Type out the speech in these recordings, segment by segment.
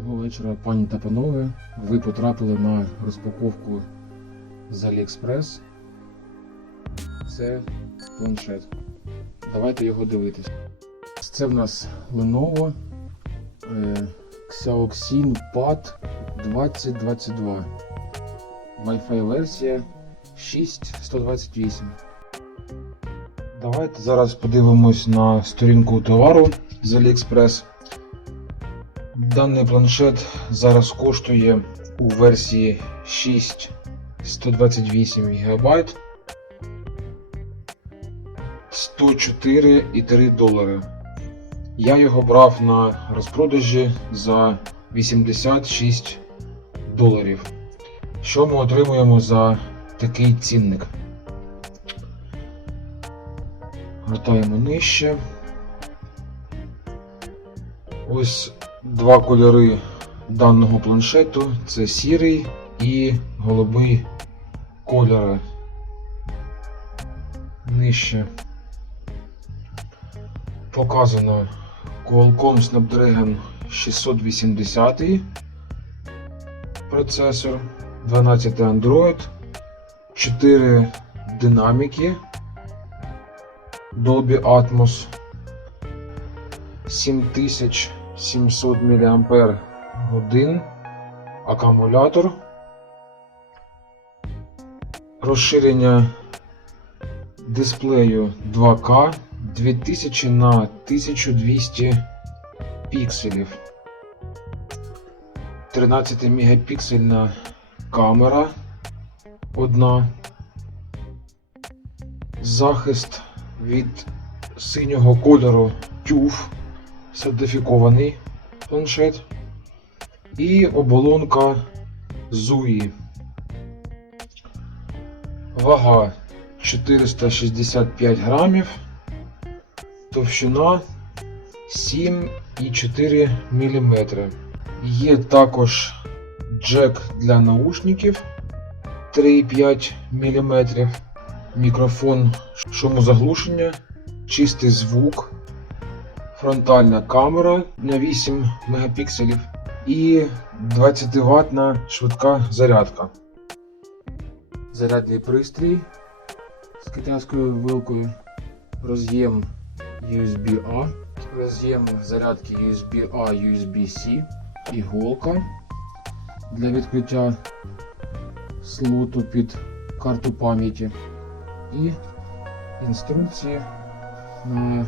Доброго вечора, пані та панове. Ви потрапили на розпаковку з AliExpress. Це планшет. Давайте його дивитись. Це в нас Lenovo Xiaoxin Pad 2022. Wi-Fi версія 6128. Давайте зараз подивимось на сторінку товару з AliExpress. Даний планшет зараз коштує у версії 6 128 ГБ 104,3 долари. Я його брав на розпродажі за 86 доларів. Що ми отримуємо за такий цінник? Гортаємо нижче. Ось два кольори даного планшету це сірий і голубий кольори. Нижче показано Qualcomm Snapdragon 680 процесор, 12 Android, 4 динаміки Dolby Atmos 7700 мАч акумулятор. Розширення дисплею 2К 2000 на 1200 пікселів. 13 мегапіксельна камера одна. Захист від синього кольору TÜV сертифікований планшет і оболонка ZUI. Вага 465 грамів, товщина 7,4 мм. Є також джек для наушників 3,5 мм, мікрофон шумозаглушення, чистий звук, фронтальна камера на 8 мегапікселів і 20 ватна швидка зарядка. Зарядний пристрій з китайською вилкою, роз'єм USB-A, роз'єм зарядки USB-A, USB-C, іголка для відкриття слоту під карту пам'яті. І інструкції на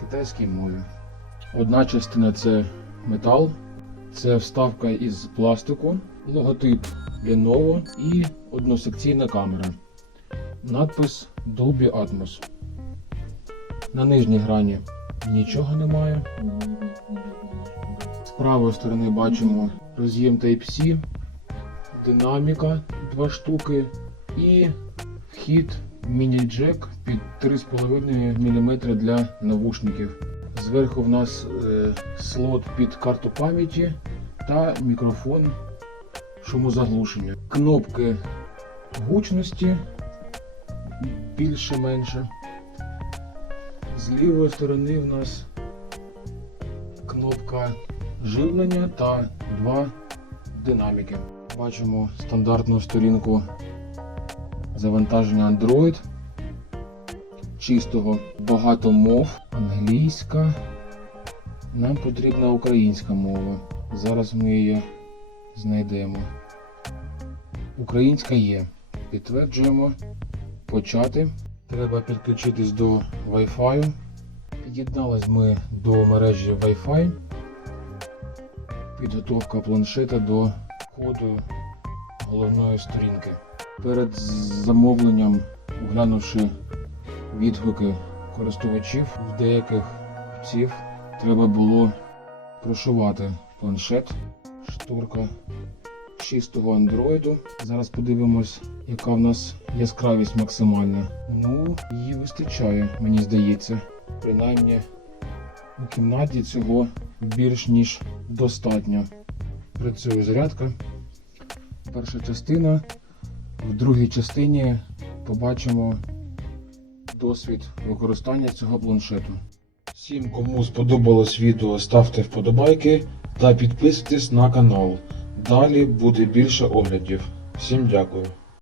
китайській мові. Одна частина це метал, це вставка із пластику, логотип Lenovo і односекційна камера. Надпис Dolby Atmos. На нижній грані нічого немає. З правої сторони бачимо роз'єм Type-C, динаміка 2 штуки і вхід міні-джек під 3,5 мм для навушників. Зверху в нас е, слот під карту пам'яті та мікрофон шумозаглушення. Кнопки гучності більше-менше. З лівої сторони в нас кнопка живлення та два динаміки. Бачимо стандартну сторінку завантаження Android. Чистого багато мов, англійська. Нам потрібна українська мова. Зараз ми її знайдемо. Українська є. Підтверджуємо. Почати. Треба підключитись до Wi-Fi. Під'єднались ми до мережі Wi-Fi. Підготовка планшета до коду головної сторінки. Перед замовленням, оглянувши відгуки користувачів, в деяких купців треба було прошивати планшет. Шторка чистого андроїду. Зараз подивимось, яка в нас яскравість максимальна. Ну, її вистачає, мені здається. Принаймні у кімнаті цього більш ніж достатньо. Працює зарядка. Перша частина. В другій частині побачимо досвід використання цього планшету. Всім, кому сподобалось відео, ставте вподобайки, та підписуйтесь на канал. Далі буде більше оглядів. Всім дякую.